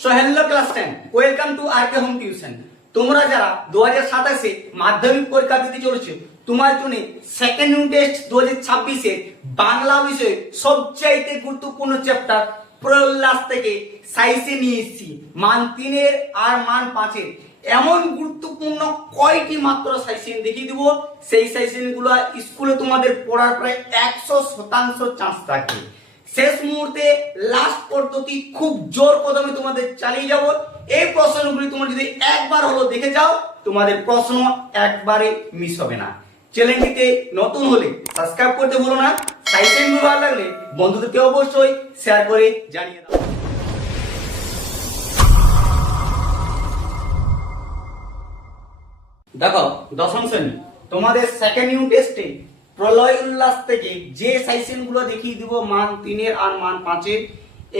So hello class 10, welcome to আরকে home tuition. তোমরা যারা 2027 মাধ্যমিক পরীক্ষা দিতে চলেছো, তোমার জন্য সেকেন্ড ইউনিট টেস্ট 2026 বাংলা বিষয়ে সবচাইতে গুরুত্বপূর্ণ চ্যাপ্টার প্রয়োল্লাস থেকে সাইসে নিয়ে এসেছি। মান 3 আর মান 5 এমন গুরুত্বপূর্ণ কয়টি মাত্র সাইসেন দেখিয়ে দিব। সেই সাইসেন গুলো স্কুলে তোমাদের পড়ার প্রায় 100% চান্স থাকে। শেষ মুহূর্তে লাস্ট পদ্ধতি খুব জোর কদমে তোমাদের চালিয়ে যাব। এই প্রশ্নগুলি তোমরা যদি একবার হলো দেখে যাও, তোমাদের প্রশ্ন একবারে মিস হবে না। চ্যানেলটিতে নতুন হলে সাবস্ক্রাইব করতে ভুলো না। সাইসেন ভালো লাগলে বন্ধুদেরকে অবশ্যই শেয়ার করে জানিয়ে দাও। দেখো, দশম শ্রেণী তোমাদের সেকেন্ড ইউনিট টেস্টে প্রলয় উল্লাস থেকে যে সাইসেন গুলো দেখিয়ে দিব, মান 3 আর মান 5,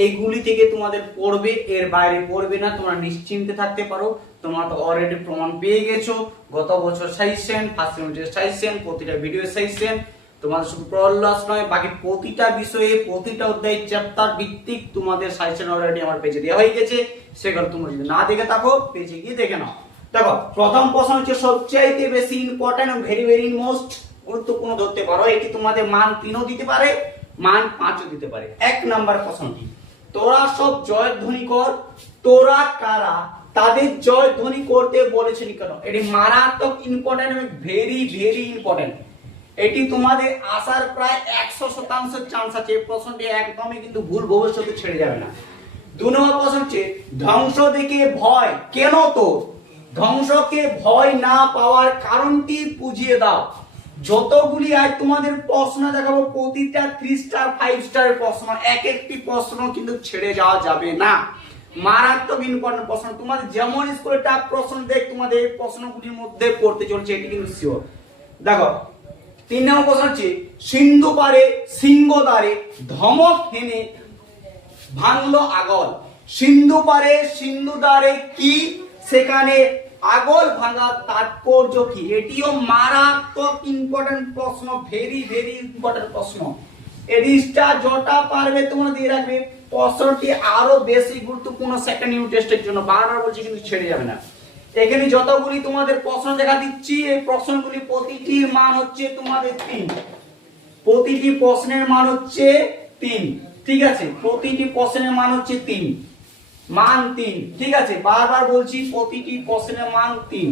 এইগুলি থেকে তোমাদের পড়বে, এর বাইরে পড়বে না। তোমরা নিশ্চিন্তে থাকতে পারো। তোমরা তো অলরেডি প্রমাণ পেয়ে গেছো। গত বছর সাইসেন, ফার্স্ট ইউনিটের সাইসেন, প্রতিটা ভিডিও সাইসেন। তোমাদের শুধু প্রলয় নয়, বাকি প্রতিটা বিষয়ে প্রতিটা অধ্যায় চ্যাপ্টার ভিত্তিক তোমাদের সাইসেন অলরেডি আমার পেজে দেওয়া হয়ে গেছে। সেগুলো তোমরা যদি না দেখে থাকো, পেজে গিয়ে দেখে নাও। দেখো, প্রথম প্রশ্ন হচ্ছে সবচাইতে বেশি ইম্পর্টেন্ট, ভেরি ভেরি মোস্ট গুরুত্বপূর্ণ ধরতে পারো। এটি তোমাদের মান 3ও দিতে পারে, মান 5ও দিতে পারে। 1 নাম্বার প্রশ্নটি, তোরা সব জয়ধ্বনি কর। তোরা কারা? তাদের জয়ধ্বনি করতে বলেছেন কেন? এটি মারাত্মক ইম্পর্টেন্ট এবং ভেরি ভেরি ইম্পর্টেন্ট। এটি তোমাদের আসার প্রায় 100% চান্স আছে। এই প্রশ্নটি একদমই কিন্তু ভুল ভবিষ্যতে ছেড়ে যাবে না। 2 নম্বর প্রশ্ন হচ্ছে ধ্বংস দেখে ভয় কেন তোর? ধ্বংসকে ভয় না পাওয়ার কারণটি বুঝিয়ে দাও। যতগুলি আজ তোমাদের প্রশ্ন দেখাবো, প্রতিটা 3 স্টার 5 স্টারের প্রশ্ন, এক একটি প্রশ্ন কিন্তু ছেড়ে যাওয়া যাবে না। মারাত্মক ইম্পর্টেন্ট প্রশ্ন। তোমাদের যেমন স্কুলে টাফ প্রশ্ন দেখ, তোমাদের এই প্রশ্নগুলির মধ্যে পড়তে চলছে, এটি কিন্তু শিওর। দেখো, 3 নম্বর প্রশ্ন হচ্ছে সিন্ধু পারে সিংহ দ্বারে ধমক হেনে ভাঙলো আগল। সিন্ধু পারে সিন্ধু দ্বারে কি, সেখানে আগল ভাঙার তাৎপর্য কি? এটিও মারাত্মক ইম্পর্টেন্ট প্রশ্ন, ভেরি ভেরি ইম্পর্টেন্ট প্রশ্ন। এডিসটা যটা পারবে তোমরা দিয়ে রাখবে। প্রশ্নটি আরো বেশি গুরুত্বপূর্ণ সেকেন্ড ইউনিট টেস্টের জন্য, বারবার বলছি কিন্তু ছেড়ে যাবে না। এখানে যতগুলি তোমাদের প্রশ্ন দেখা দিচ্ছি, এই প্রশ্নগুলি প্রতিটির মান হচ্ছে তোমাদের 3। প্রতিটি প্রশ্নের মান হচ্ছে 3, ঠিক আছে? প্রতিটি প্রশ্নের মান হচ্ছে 3, মান 3, ঠিক আছে? বারবার বলছি, প্রতিটি প্রশ্নের মান 3।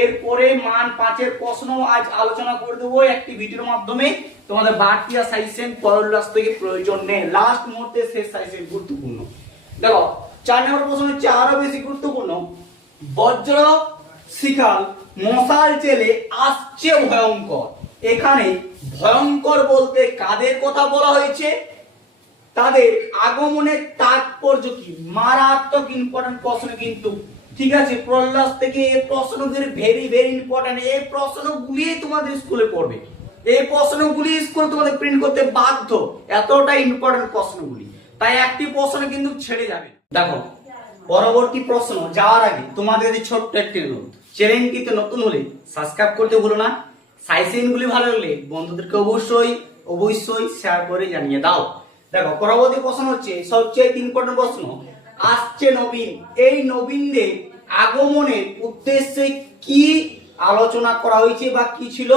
এরপরে মান 5 প্রশ্ন আজ আলোচনা করে দেবো একটি ভিডিওর মাধ্যমে। তোমাদের বাড়তি সাইসেন পরলাস থেকে প্রয়োজন নেই, লাস্ট মুহূর্তে শেষ সাইসেন গুরুত্বপূর্ণ। দেখো, 4 নম্বর প্রশ্ন হচ্ছে আরো বেশি গুরুত্বপূর্ণ। বজ্র শিখাল মশাল জেলে আসছে ভয়ঙ্কর। এখানে ভয়ঙ্কর বলতে কাদের কথা বলা হয়েছে? তাদের আগমনের তাৎপর্য কি? মারাত্মক ইম্পর্টেন্ট প্রশ্ন কিন্তু, ঠিক আছে? প্রহ্লাদ থেকে এই প্রশ্নগুলি ভেরি ভেরি ইম্পর্টেন্ট। এই প্রশ্নগুলি তোমাদের স্কুলে পড়বে, এই প্রশ্নগুলি স্কুল তোমাদের প্রিন্ট করতে বাধ্য, এতটা ইম্পর্টেন্ট প্রশ্নগুলি। তাই একটি প্রশ্ন কিন্তু ছেড়ে যাবে। দেখো, পরবর্তী প্রশ্ন যাওয়ার আগে তোমাদের ছোট্ট একটি অনুরোধ, চ্যানেলটিতে নতুন হলে সাবস্ক্রাইব করতে ভুলো না। সাইসেনগুলি ভালো লাগলে বন্ধুদেরকে অবশ্যই অবশ্যই শেয়ার করে জানিয়ে দাও। দেখো, পরবর্তী প্রশ্ন হচ্ছে সবচেয়ে ইম্পর্টেন্ট প্রশ্ন, আসছে নবীন। এই নবীনদের আগমনের উদ্দেশ্যে কি আলোচনা করা হয়েছে বা কি ছিল,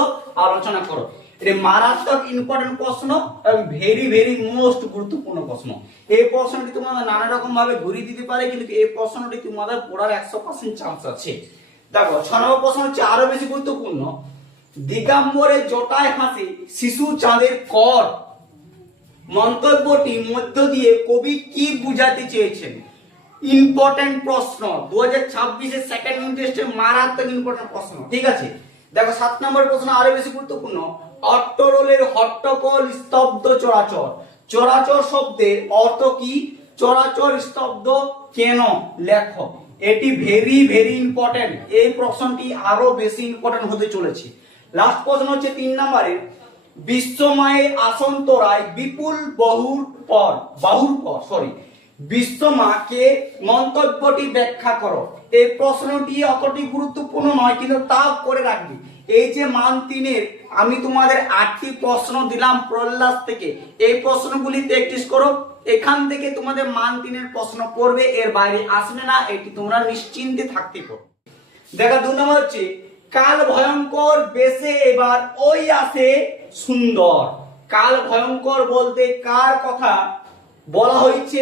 আলোচনা করো। এটা মারাত্মক ইম্পর্টেন্ট প্রশ্ন এবং ভেরি ভেরি মোস্ট গুরুত্বপূর্ণ প্রশ্ন। এই প্রশ্নটি তোমাদের নানা রকম ভাবে ঘুরিয়ে দিতে পারে, কিন্তু এই প্রশ্নটি তোমাদের পড়ার 100% চান্স আছে। দেখো, 6 নম্বর প্রশ্ন হচ্ছে আরো বেশি গুরুত্বপূর্ণ। দিগম্বরে জটায় হাসে শিশু চাঁদের কর। মন্তব্যটি মধ্য দিয়ে কবি কি বুঝাতে চেয়েছেন? ইম্পর্টেন্ট প্রশ্ন, 2026 সেকেন্ড ইউনিট টেস্টে মারাত্মক ইম্পর্টেন্ট প্রশ্ন, ঠিক আছে? দেখো, 7 নম্বর প্রশ্ন আরো বেশি গুরুত্বপূর্ণ। অট্টরোলের হট্টগোল স্তব্ধ চরাচর। চরাচর শব্দের অর্থ কি? চরাচর স্তব্ধ কেন? লেখো। এটি ভেরি ভেরি ইম্পর্টেন্ট। এই প্রশ্নটি আরো বেশি ইম্পর্টেন্ট হতে চলেছে। লাস্ট প্রশ্ন হচ্ছে 3 নম্বরের, বিশ্বমায়ের আসন তোরায় বিপুল বাহুর পর বিশ্বমাকে মন্তব্যটি ব্যাখ্যা করো। এই প্রশ্নটি অতটি গুরুত্বপূর্ণ নয়, কিন্তু তাও করে রাখবি। এই যে মান 3 আমি তোমাদের 8টি প্রশ্ন দিলাম প্রহ্লাদ থেকে, এই প্রশ্নগুলি প্র্যাকটিস করো। এখান থেকে তোমাদের মান 3-এর প্রশ্ন পড়বে, এর বাইরে আসবে না, এটি তোমরা নিশ্চিন্তে থাকতে পারো। দেখো 2 নম্বর হচ্ছে কাল ভয়ঙ্কর বেশে এবার ওই আসে সুন্দর। কাল ভয়ঙ্কর বলতে কার কথা বলা হয়েছে?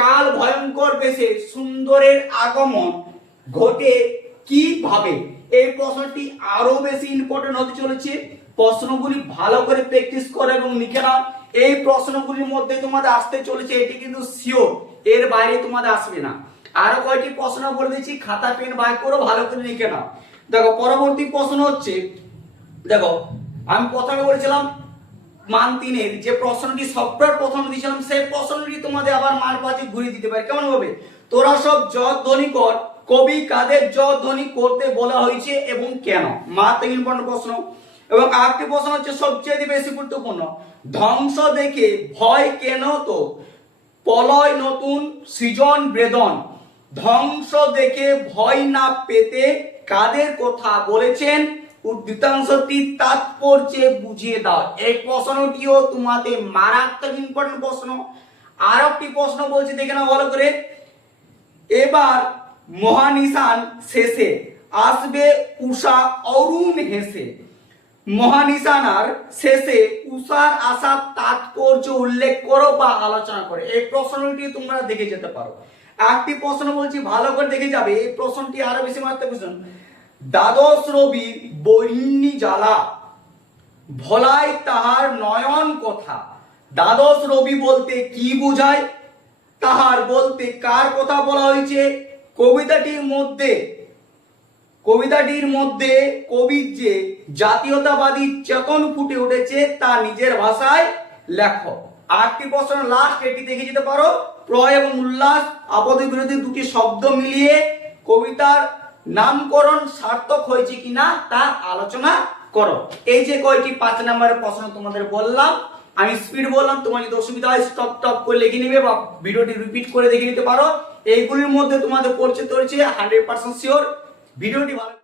কাল ভয়ঙ্কর বেশে সুন্দরের আগমন ঘটে কিভাবে? এই প্রশ্নটি আরো বেশি ইম্পর্টেন্ট হতে চলেছে। প্রশ্নগুলি ভালো করে প্র্যাকটিস করো এবং লিখে নাও। এই প্রশ্নগুলির মধ্যে তোমাদের আসতে চলেছে, এটি কিন্তু শিওর, এর বাইরে তোমাদের আসবে না। আরো কয়েকটি প্রশ্ন বলে দিচ্ছি, খাতা পেন বার করো, ভালো করে লিখে নাও। দেখো পরবর্তী প্রশ্ন হচ্ছে, দেখো আমি প্রথমে বলেছিলাম মান 3-এর যে প্রশ্নটি সফটওয়্যার প্রথম দিয়েছিলাম, সেই প্রশ্নটি তোমাদের আবার মান 5-এ ঘুরিয়ে দিতে পারে। কেমন হবে? তোরা সব জয়ধ্বনি কর, কবি কাদের জয়ধ্বনি করতে বলা হয়েছে এবং কেন? মাত্র ইম্পর্টেন্ট প্রশ্ন। এবং আরেকটি প্রশ্ন হচ্ছে সবচেয়ে বেশি গুরুত্বপূর্ণ, ধ্বংস দেখে ভয় কেন তো প্রলয় নতুন সৃজন বেদন, ধ্বংস দেখে ভয় না পেতে কাদের কথা বলেছেন? উদ্দীতাংশটি তাৎপর্যে বুঝিয়ে দাও। এই প্রশ্নটিও তোমাদের মারাত্মক ইম্পর্টেন্ট প্রশ্ন। আর একটি প্রশ্ন বলছি, দেখে নাও ভালো করে। এবার মহানিশান শেষে আসবে উষা অরুণ হেসে, মহানিশানার শেষে উষার আসার তাৎপর্য উল্লেখ করো বা আলোচনা করে। এই প্রশ্নটি তোমরা দেখে যেতে পারো। একটি প্রশ্ন বলছি, ভালো করে দেখে যাবে, এই প্রশ্নটি আরো বেশি মাত্রায় প্রশ্ন। দ্বাদশ রবি বৈন্যী জ্বালা ভোলায় তাহার নয়ন কথা, দ্বাদশ রবি বলতে কি বোঝায়? তাহার বলতে কার কথা বলা হয়েছে? কবিতাটির মধ্যে কবির যে জাতীয়তাবাদী চেতন ফুটে উঠেছে তা নিজের ভাষায় লেখো। আরেকটি প্রশ্ন লাস্ট, এটি দেখে যেতে পারো। প্রয় এবং উল্লাস আপদ বিরোধী দুটি শব্দ মিলিয়ে কবিতার নামকরণ সার্থক হয়েছে কিনা তা আলোচনা করো। এই যে কয়টি 5 নম্বরের প্রশ্ন তোমাদের বললাম, আমি স্পিড বললাম, তোমার যদি অসুবিধা হয় স্টপ করে লিখে নিবে বা ভিডিওটি রিপিট করে দেখে নিতে পারো। এইগুলির মধ্যে তোমাদের পরিচিত হয়েছে 100% শিওর। ভিডিওটি ভালো